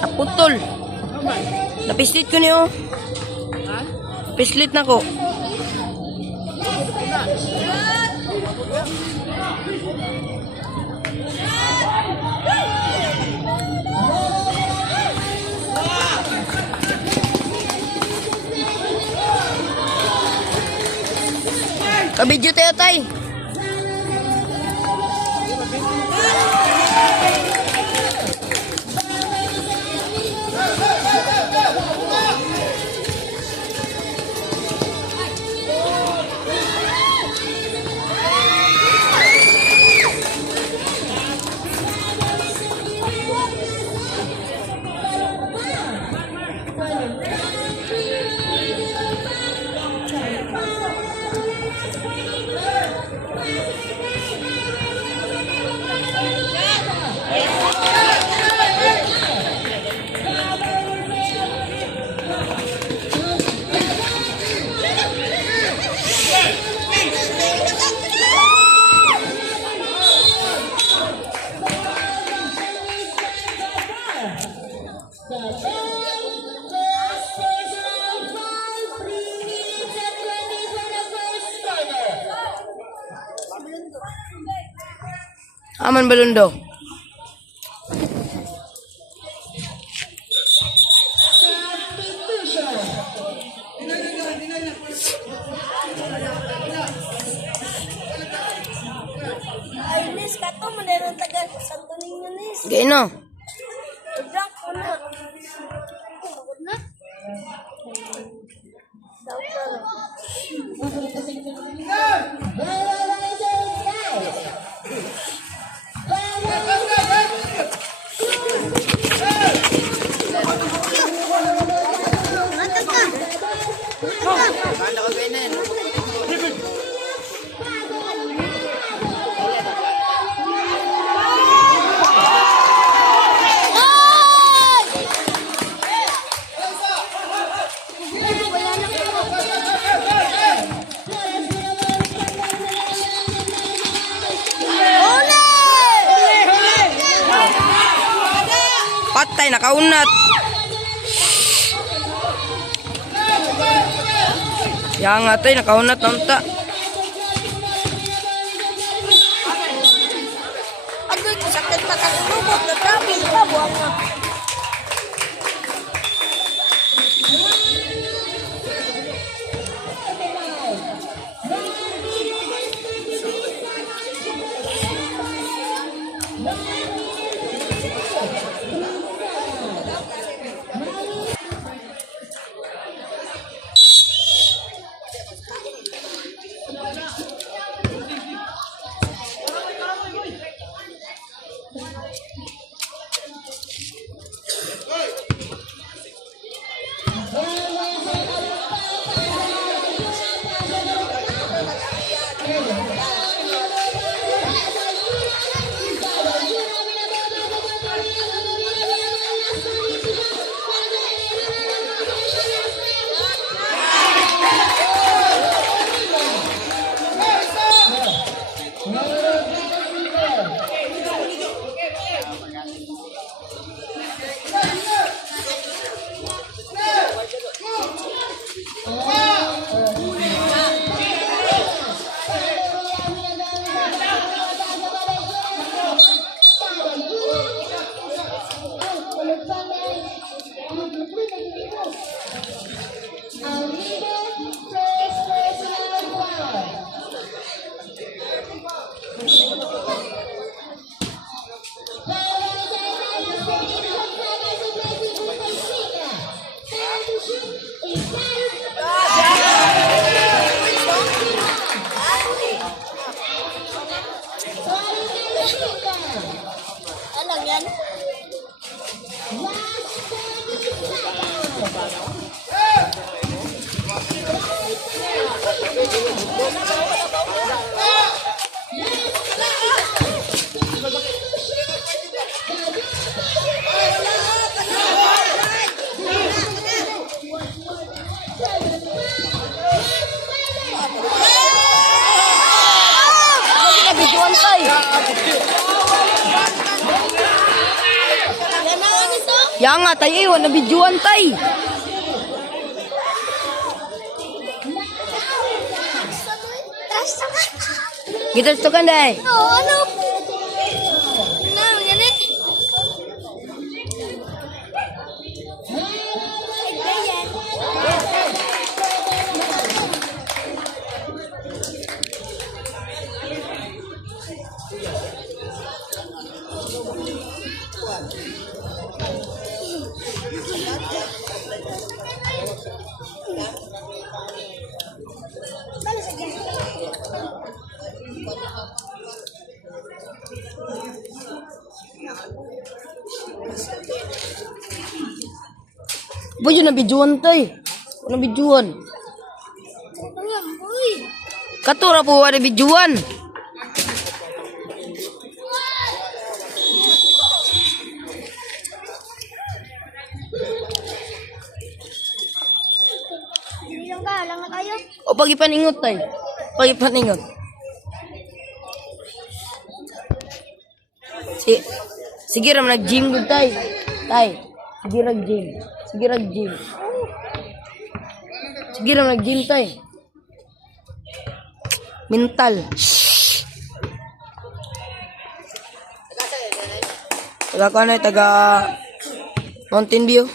Naputol. Napislit ko niyo. Pislit na ko. Kabidyo tayo, tay. Aman Balundo. Ay, Nis, kato mo na yung taga Santo Niño, Nis. Gino. Drunk ko na. Pagod na. Daw ka lang. Patay, nakaunat. Yang nga tay, nakaunat namta. Agoy, sakit na kasulubot. Nagkabi ka, buwang na. Yang nga tay, iwan na bidyuan tay. Kita to kan day. Oo, ano? Na, ganit. Boy, yun na bidyuan tay. Ano bidyuan? Alam, uy. Katura po ada bidyuan. Bilang ka, lang na tayo. O pagipaningot tay. Pagipaningot. Sige ram nag-gym gud tay. Tay, sige rag gym. Sige rag gym. Sige ram nag-gym tay. Mental. Taga ko na taga Mountain View.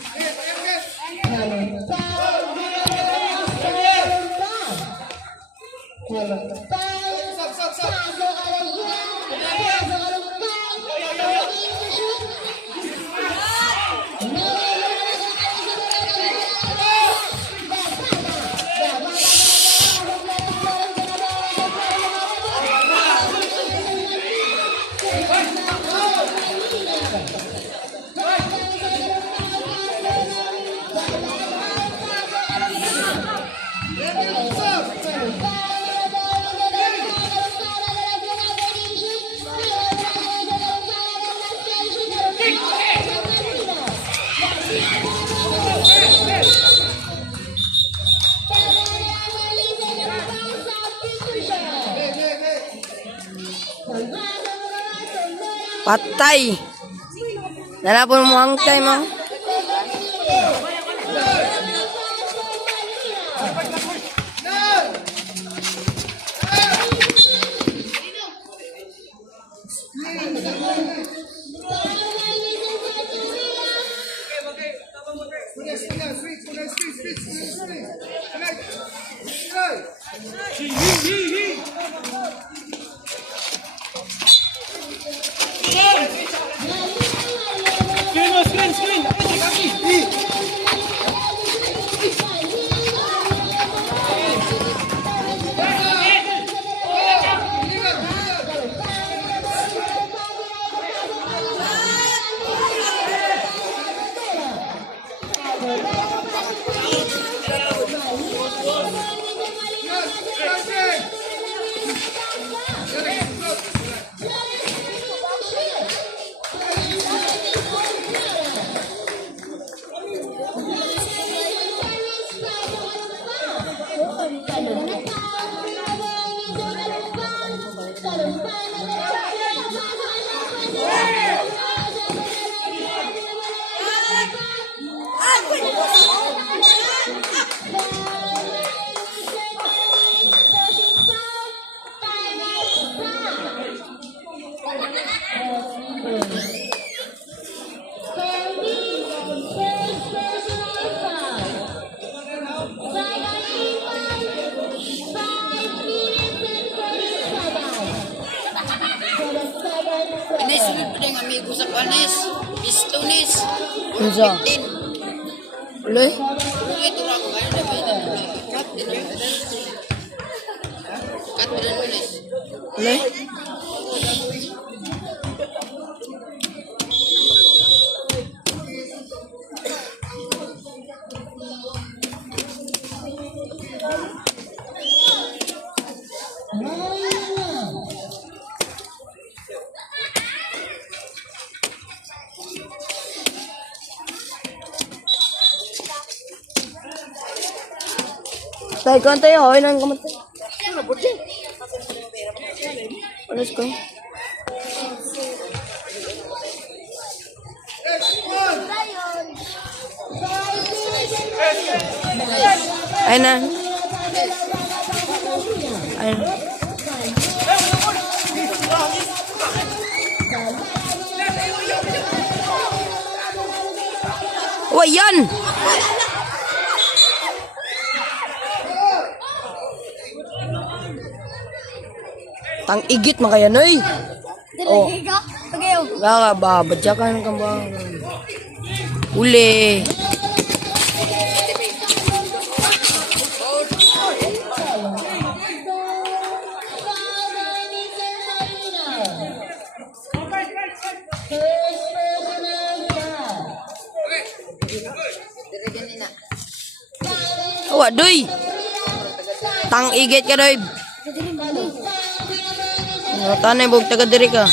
Patay. Nanapon mo ang time mo. Ines, pwedeng amigo sa panis. Pistonis. Unsa? 15. Uloy? Ito lang ko kayo na pwede. Kat, ilan panis. Uloy? Tay, kanta yun. Okay lang kamatay. Alas ko. Tayo. Ayun na. Ayun. Oh, yan! Tang igit man kaya noy. Oh. Babadya ka ng kambang. Uli. Awa, doy. Tang igit ka, doy. Tanay, bug taga diri ka.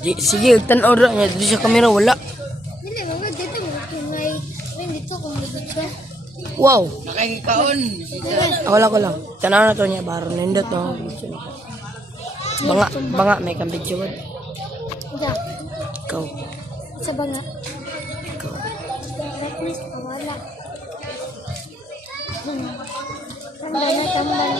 Sige, tan-aw ra niya. Dito sa kamera, wala. Dili, mga dito. May dito kung ligot ka. Wow. Nakikikaon. Wala ko lang. Tanaw na to niya. Baro nindot no. Banga. May kang video. Ida, Ikaw. sa banga. Ikaw. Please, wala. Tambal.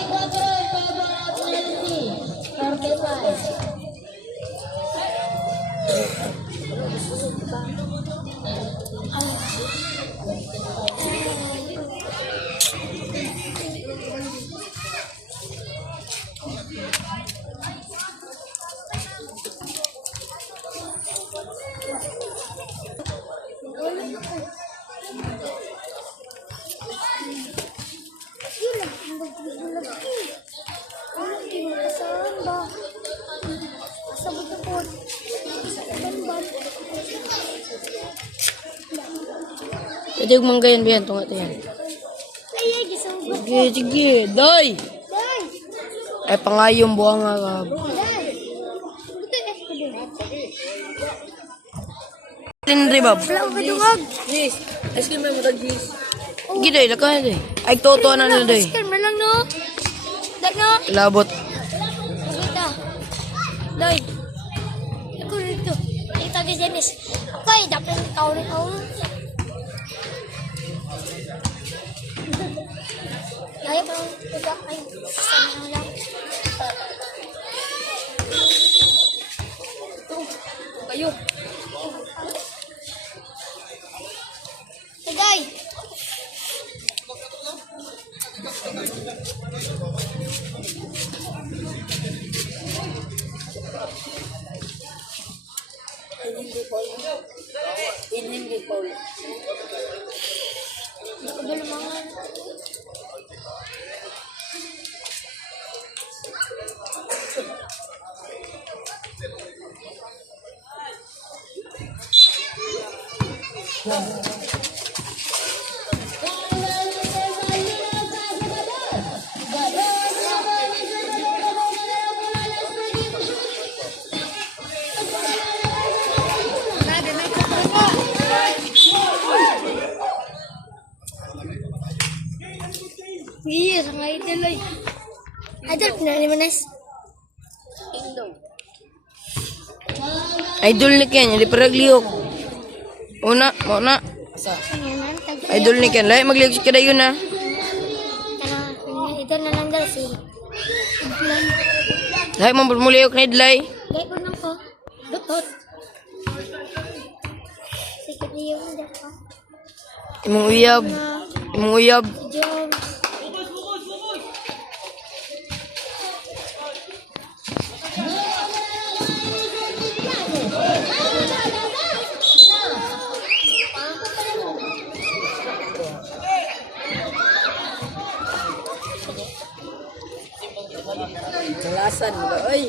Pwede yung manggayan ba yan? Tunga to yan. Ay, gisugod. Sige. Day! Day! Ay, pangayong buwang nga. Day! Buto Tinri, Bob. wala ko kadungag. Yes. Ice cream ba mo tag-yes? Giday, lakahan day. Ay, toto na na day. Iskar man lang no. Day no. Labot. Kita. Day. Ako rito. Ito kay Dennis. Okay, dapat ikaw rin ako. Ayaw pa lang. Ay, sana lang. Kayo. Tagay. Hindi, Paul. Kabalmangan. Iya, sa ngayon nila eh. Idol, pinali mo Nes. Idol ni Ken, hindi paragliok. Una, mauna. Ayan, tag- Idol ni Ken, lahat magliok si kadayon na. Ito na lang daw si Idlan. Lahat mamuliok na idlay. Gaya ko nang ko. Lutot. Sige, niyo mo dyan ko. Imong uyab. Imong uyab. Si John. Kalasan mo, oy.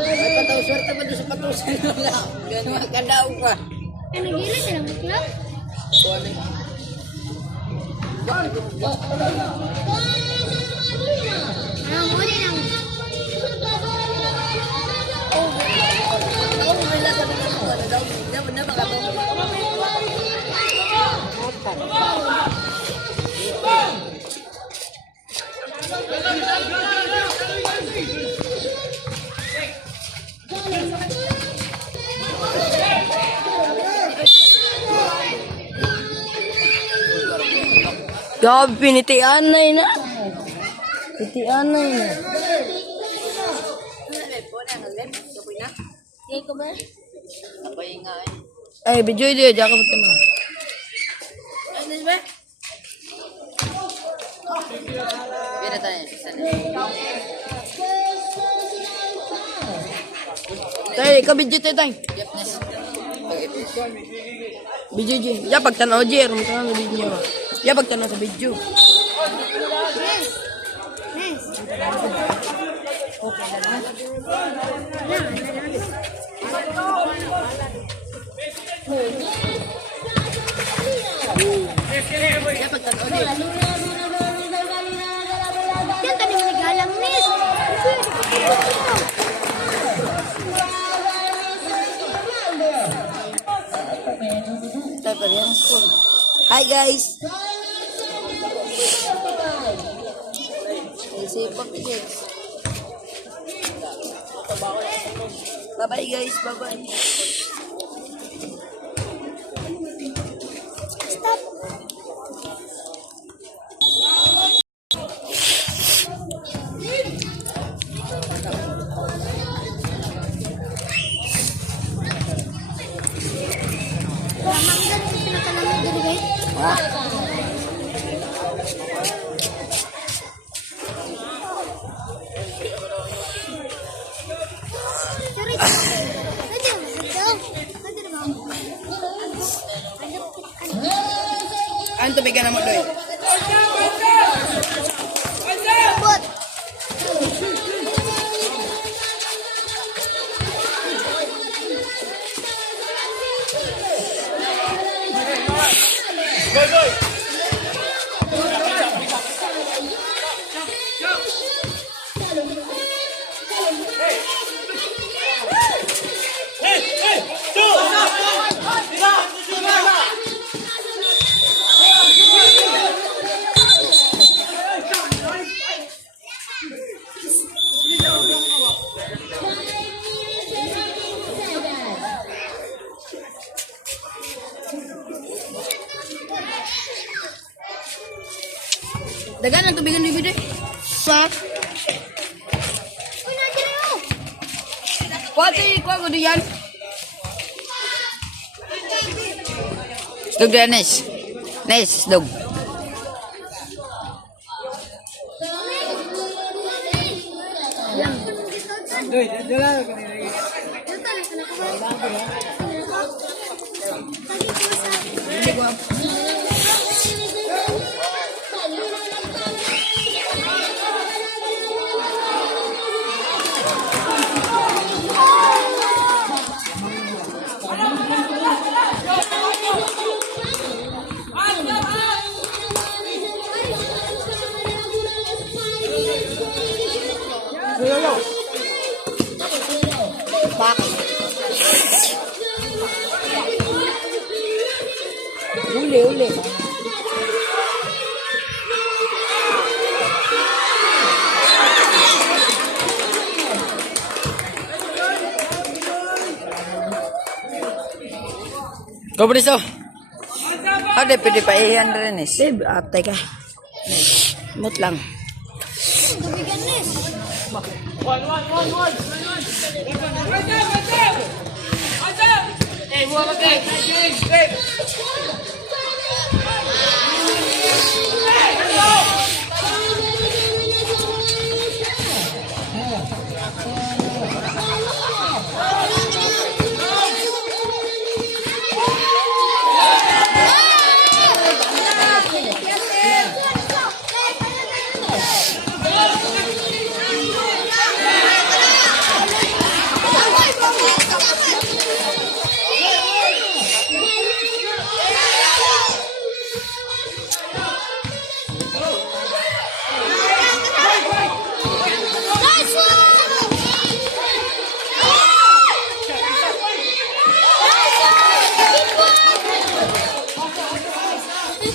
Ay, pataw, swerte pa doon sa patusan mo lang. Ganun, makadaw pa. Ano gila sila mo club? Ah, muli lang. Gabi, pinitian na yun na. Pinitian na yun na. Gaya ko ba? Ay, video dia, jangan betul no. Biar tanya di sana. Tay, ka video tay tay. Yes. Video je. Ya pagtanaw je, rum tanaw video. Ya pagtanaw sa video. Yan tadi mo nagalang Nes. kalian school. Hi guys. Sipag ni guys. Bye bye guys, bye bye. Stop. Ramanggan, pinakalamang dali guys. Ha? Sorry. Pwede mo, ito. Pwede mo. Ano tubigan na mo doy? But, Dagan ang tubigan ni Bidoy. Sa? uy, nandiyan na yun. Kuha ko diyan. Slug na, Nes. Nes, slug. Hindi ko. Uli. Go, Briso. Ada pwede pa iyan rin, Nes. Sib, atay ka. Mut lang. Tubigan, Nes.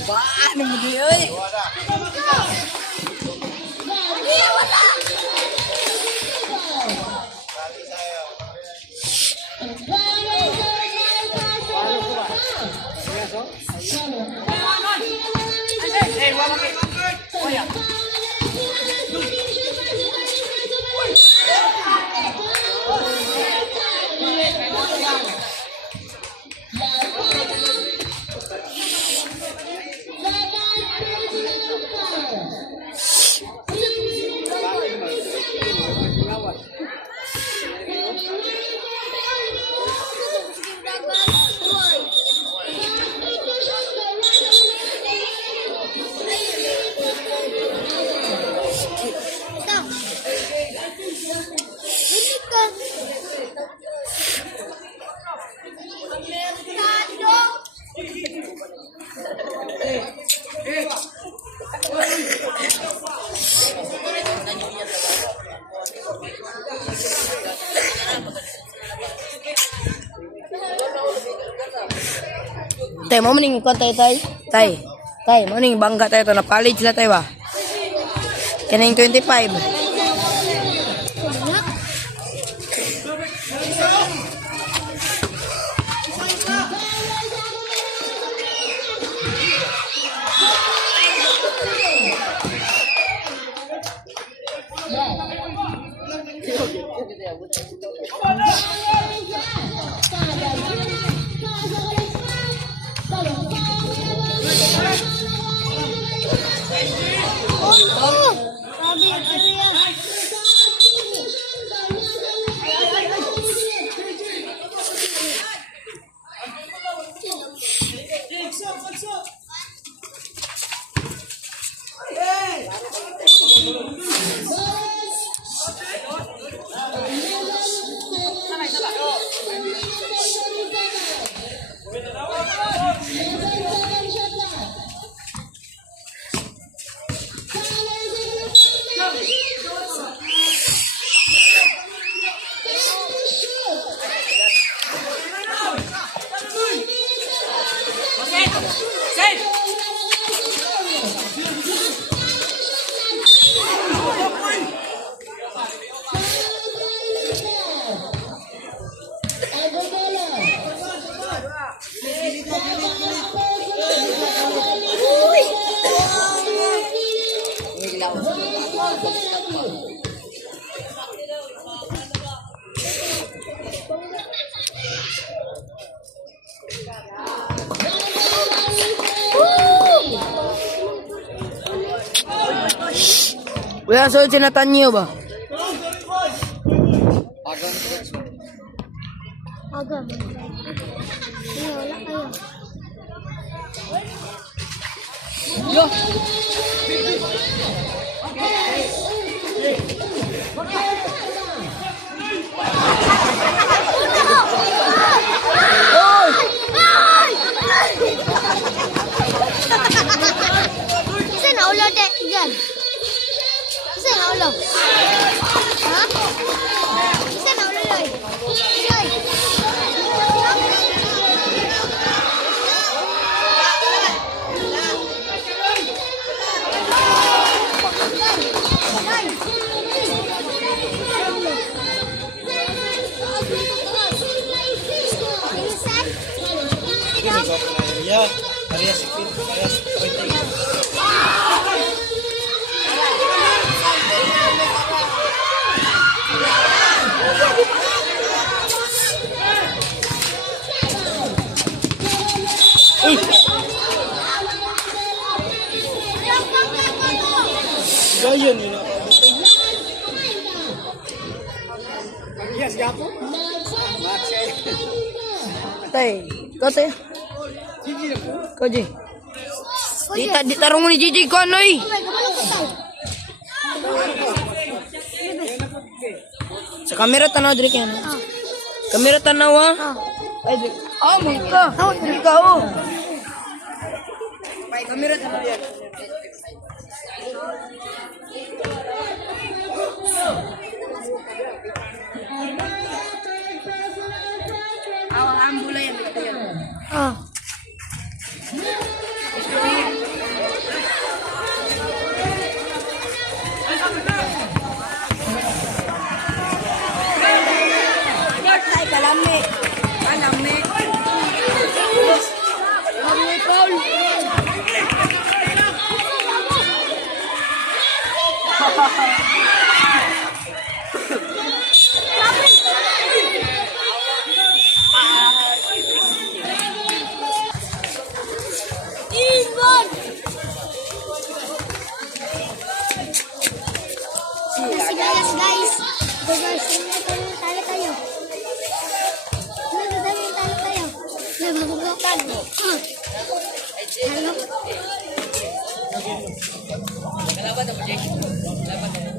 Paano mo di oy? tay, mo maning kwan tayo, tay. Tay, mo maning bangga tayo to. Napalit sila tayo ba? Kaning 25. Wala sa sinatanyo ba? Agam. Ayo, wala kayo. Yo. Kasi naulo dek, yan. Kasi naulo. Ha? Kasi naulo yoy. Yoy. Ya, Arias Sikit, Arias Sikit. Gayon yun ako. Yes, gapo. Tay, ikaw tay. Ikaw, Jay. Di tarong mo ni Gigi ko, ano eh. Sa kamera tanaw, Drik yan. Kamera tanaw, ha? Ay, Drik. Ah, mo ka. Ikaw, oh. Kamera tanaw yan. Ang bulay yan. Ah. Kalami. Kalami. Kalami, Paul. Guys. Talo tayo. Talo tayo. Magugutan. Talo. Kalaban ako, Jake. Kalaban ako.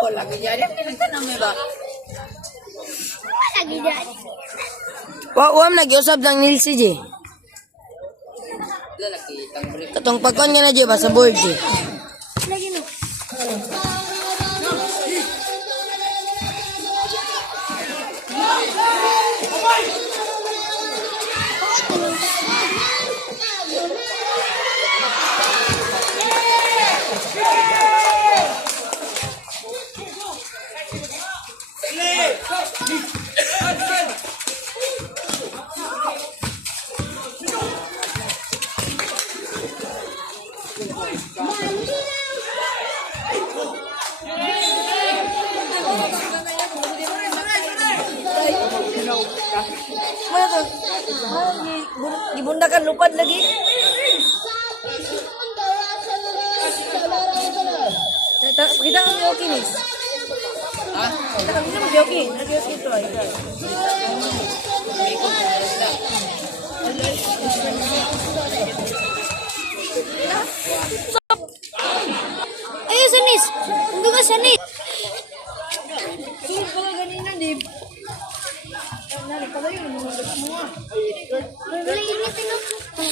Oh, lagi jadi. Kan namin ba? Lagi dyan. Wa nag-usab ng Nilsi J. Katong pagkon nga na J ba sa board J. Lagi no. Gibundakan lupad lagi. Kita kan okay nih. Kita kan minum dia okay. Lagi okay tu ay. Ayo Sanis. Tunggu ka Sanis.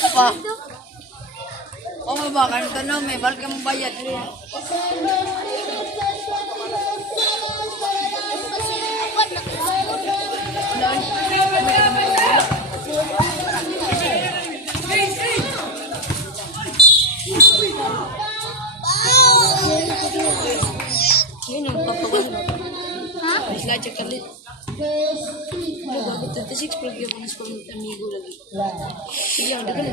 Pa. O may ba kan tanong may balik mo bayad. Ini pagpagod. Ha? Isla check kalit. Bago 36 pag yung mas amigo lagi. Sige ang dagan.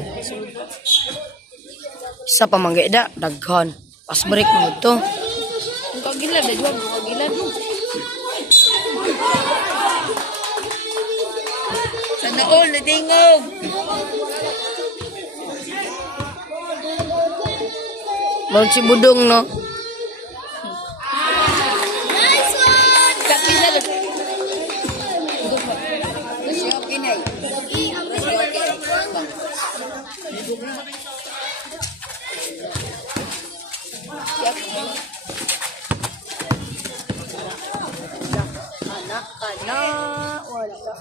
Sa pamanggaida daghan. Pas break mo to. Kung kagilad dajuan ko kagilad mo. Sana all nadingog. Bang si Budong no. Nice one. Kakisa lang. Siya pinay. Kana wala ka.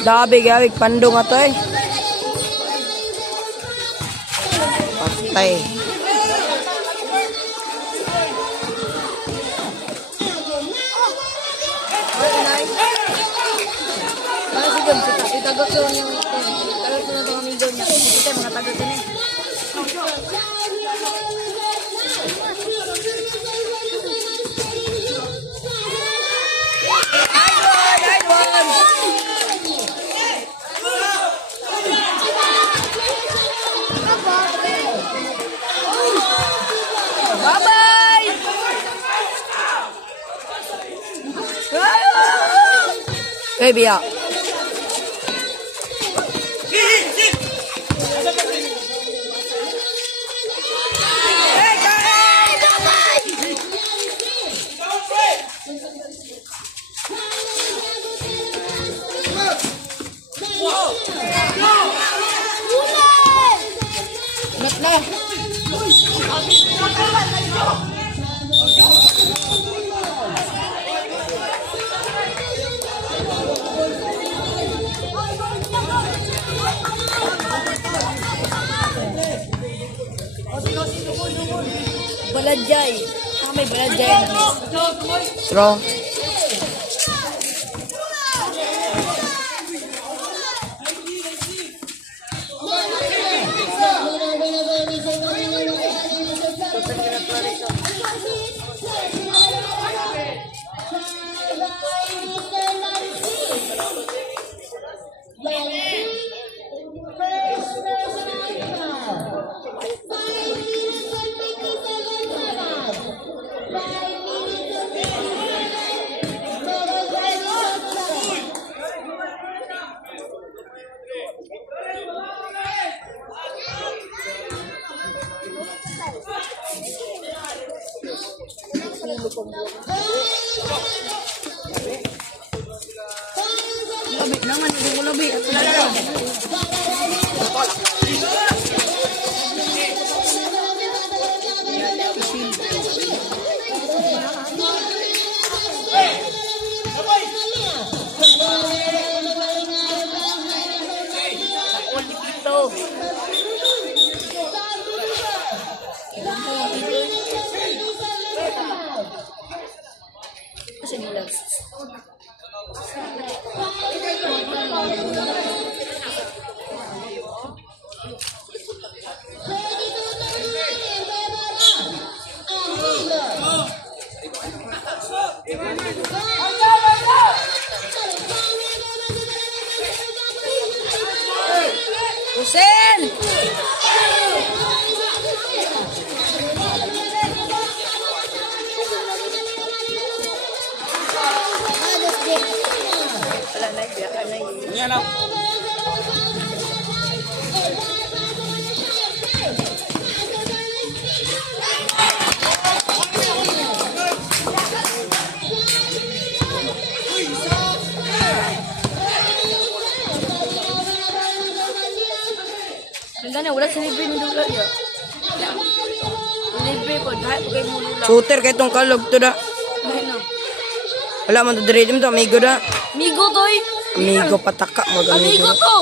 Dabi gawig pandong ato eh. Patay. Itagok ko yung tagal ko na itong amigo niya. Kita mga tagal ko na eh. Bye-bye! Hey, Bia. Ingat na. Baladjay. May baladjay na. Strong. Labi naman, hindi ko labi. Hussein! Yan o. Hanggang wala sa libre ni Dula ya. Libre po, dahil po kayo mo Dula. Shooter kay tong kalog to da. Wala man to dire to amigo da. Amigo toy. Amigo pataka mo Amigo amigo. to.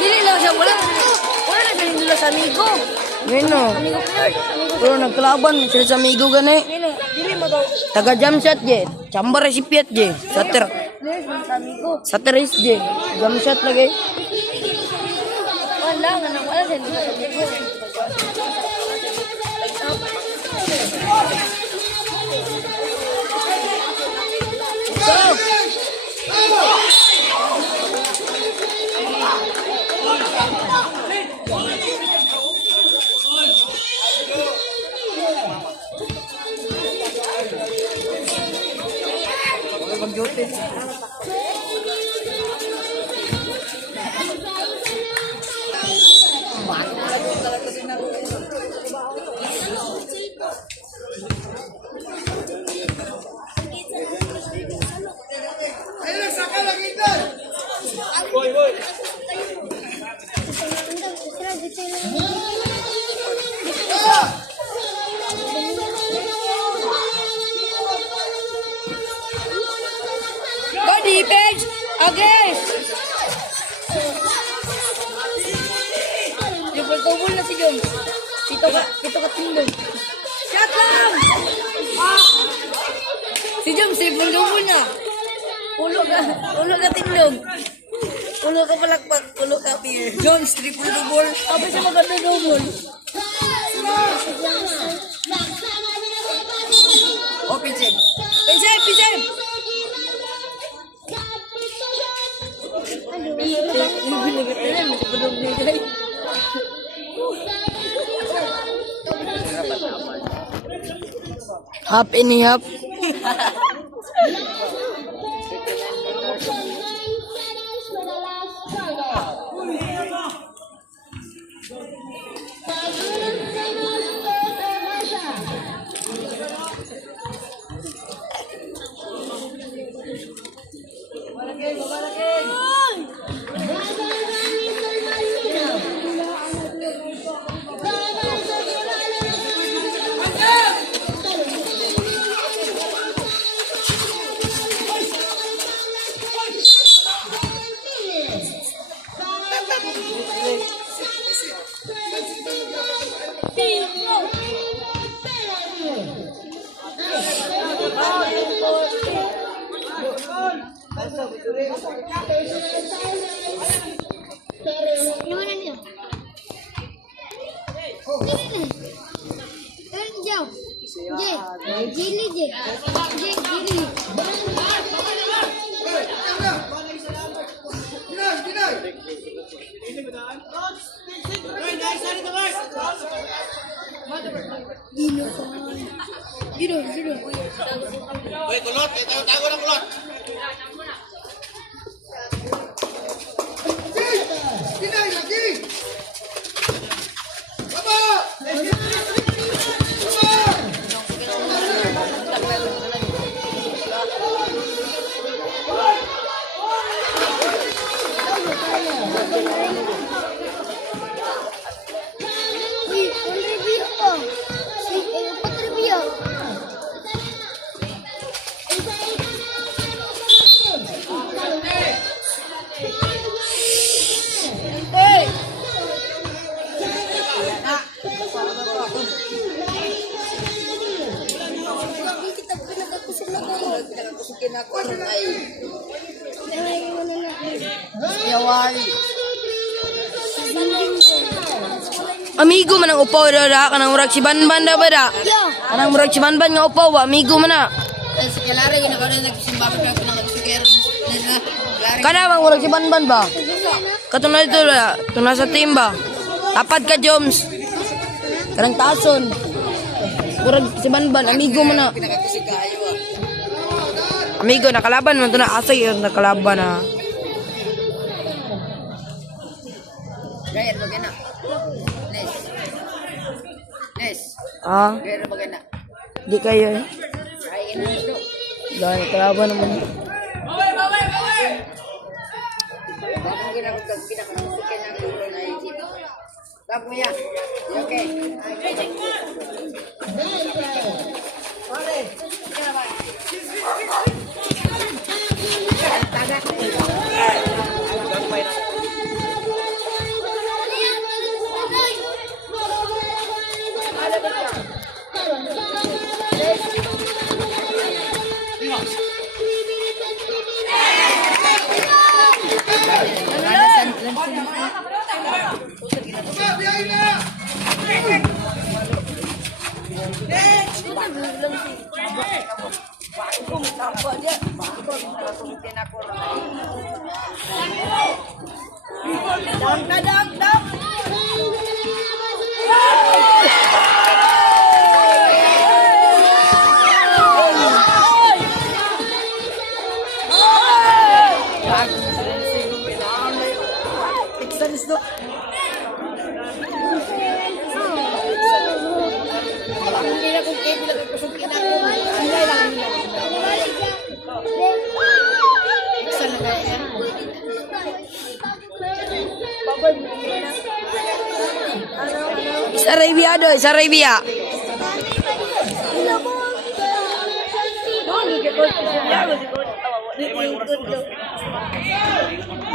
Dili lang siya, wala na siya Dula sa amigo. Ngeno. Amigo player. Amigo. Pero nagkalaban sila sa amigo gani. Dili mo to. Taga jam shot je. Chamber recipient je. Sater. Dili sa amigo. Sater is je. Jam shot lagi. Wala nga nang wala siya Dula sa amigo. Go defense! Against! Double na si Jones. Pito ka tindog. Shot lang! Si Jones, double na. Ulo ka tindog. Ulo ka palakpak. Ulo ka pier. Jones, triple double. Tapos siya maganda double. Oh, pinsip. Pinsip, pinsip! Half ini half. Gimana nih? Jauh. Jili. Gino. Uy, kulot. Tago na kulot. Amigo man ang upaw da kanang murag si Banban da ba da? Kanang murag si Banban nga upaw ba amigo man na. Sa kalari yun ako na nagsimba ko na pinakapsikero na Kana bang murag si Banban ba? Katong dito da, tuna sa team ba? Tapad ka Joms. Kanang tason. Murag si Banban amigo man na. pinakapsikayo ah. Amigo nakalaban man to na asay yung nakalaban na. Gaya na bagay na. Nes. Nes. Ah, Gaya na bagay na. di kayo eh. Ay, ina ito. Dahil nakalaban naman. Bakit ginagawa pinakapsikan ng ulo na yung Bag mo yan. Okay. Isa Arabia do, isa Arabia.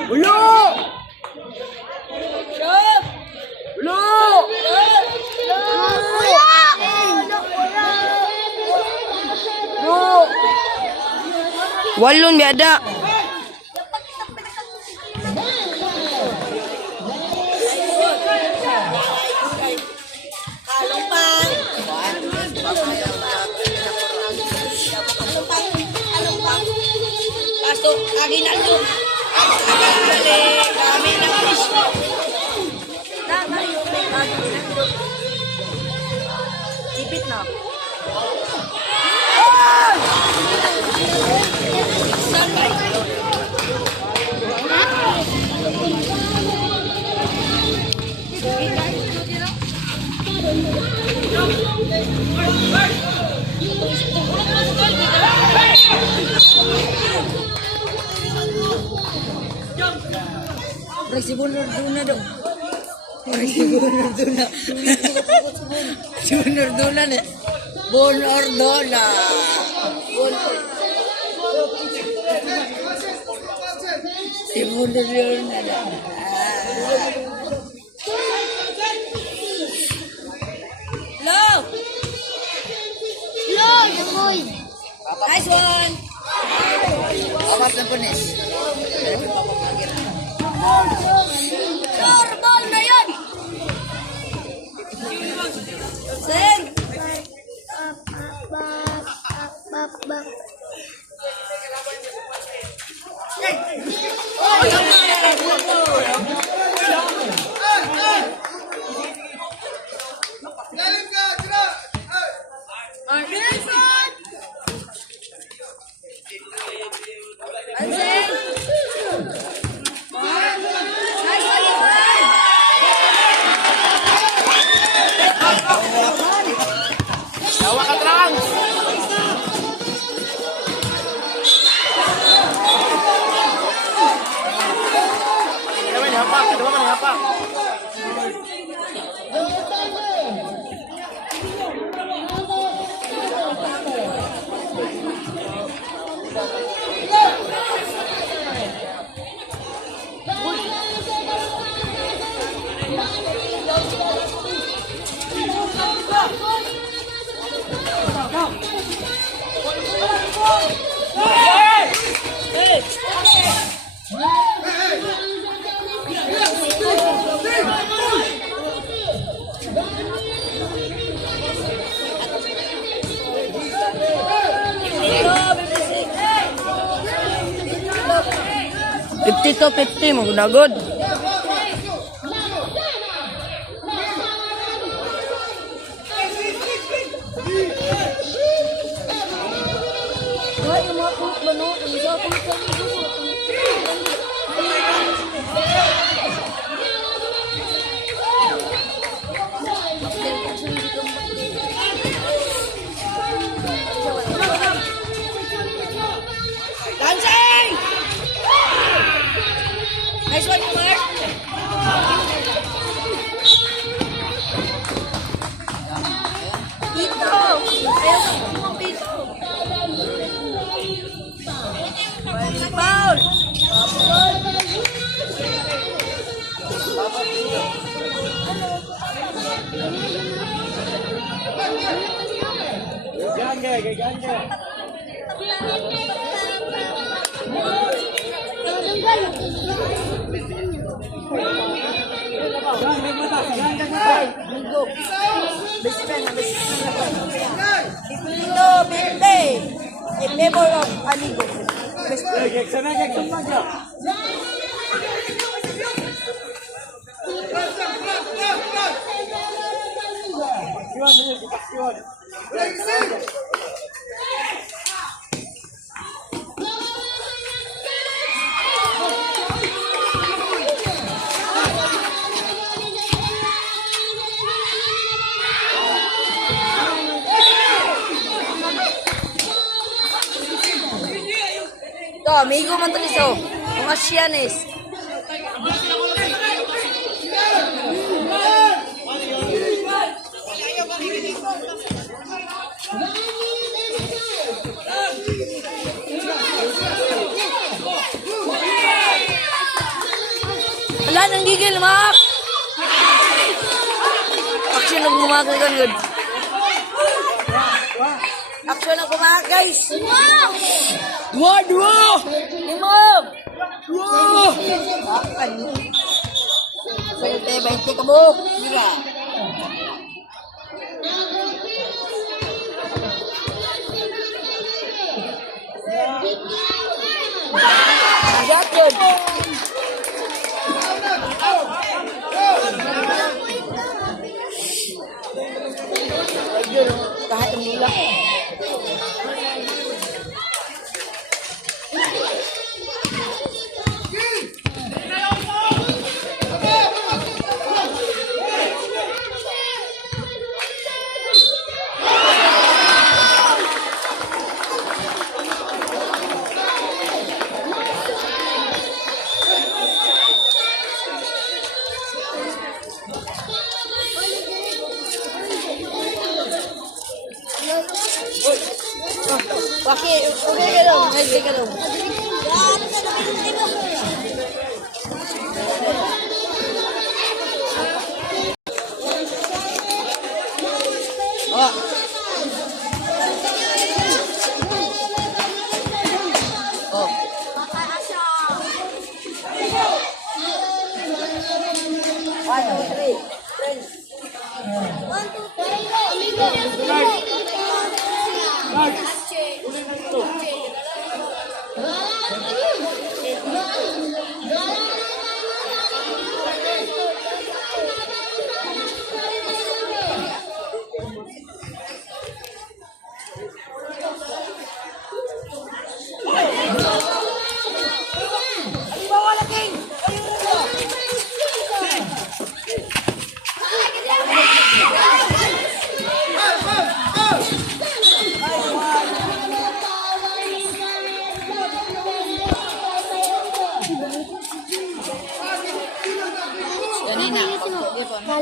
Ulo! Ulo! Walon biada. Pasok, Aguinaldo. Kami na fish. Ipit na. Si Bunor Duna dong. Si Bunor Duna. Si Bunor Duna nih. Bunor Duna. Si Bunor Duna. Low. Nice one. Awas na punis. Ball na yun! Sing! 50 to 50 mo gunagod. Ay, yung mga kulot ba no? Yung mga kulot ba no? Dancing! Nice one, Mark. Dito! Ayaw ko kumang dito. Foul! Ito, 50. In favor of Aligo. Ito, amigo man to niso. Mga Sianes. Wala nang gigil, Mak! Action ang gumagal ka, good. Action ang gumagal, guys! Dua! Lima! Dua! 20 ka mo! Mira! Action! Kahit ang nila. Waki, okay ka lang. Okay ka lang.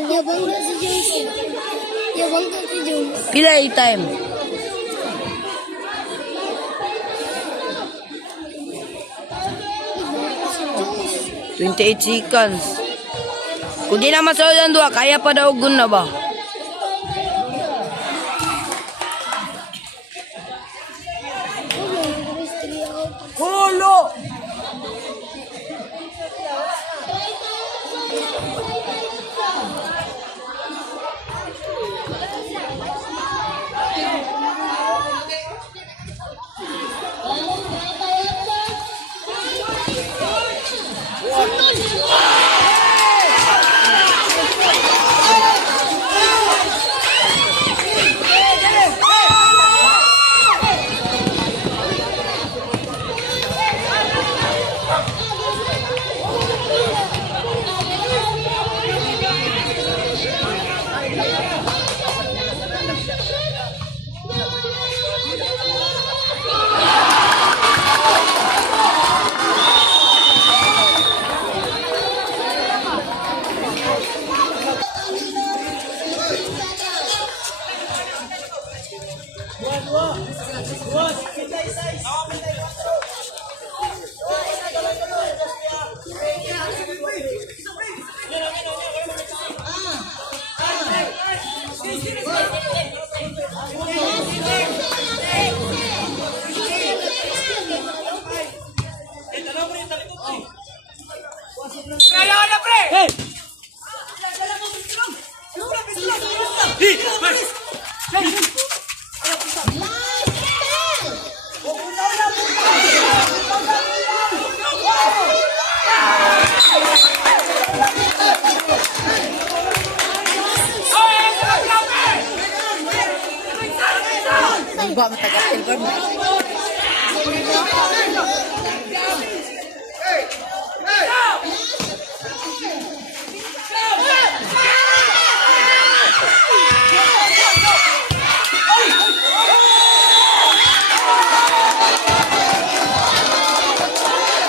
Yabang na si Jason. Yabang na si Jason. Pila time? $28 seconds. Kung di na masunod ang dua, kaya pa daw gun na ba? Hulo! Ba matagal ba?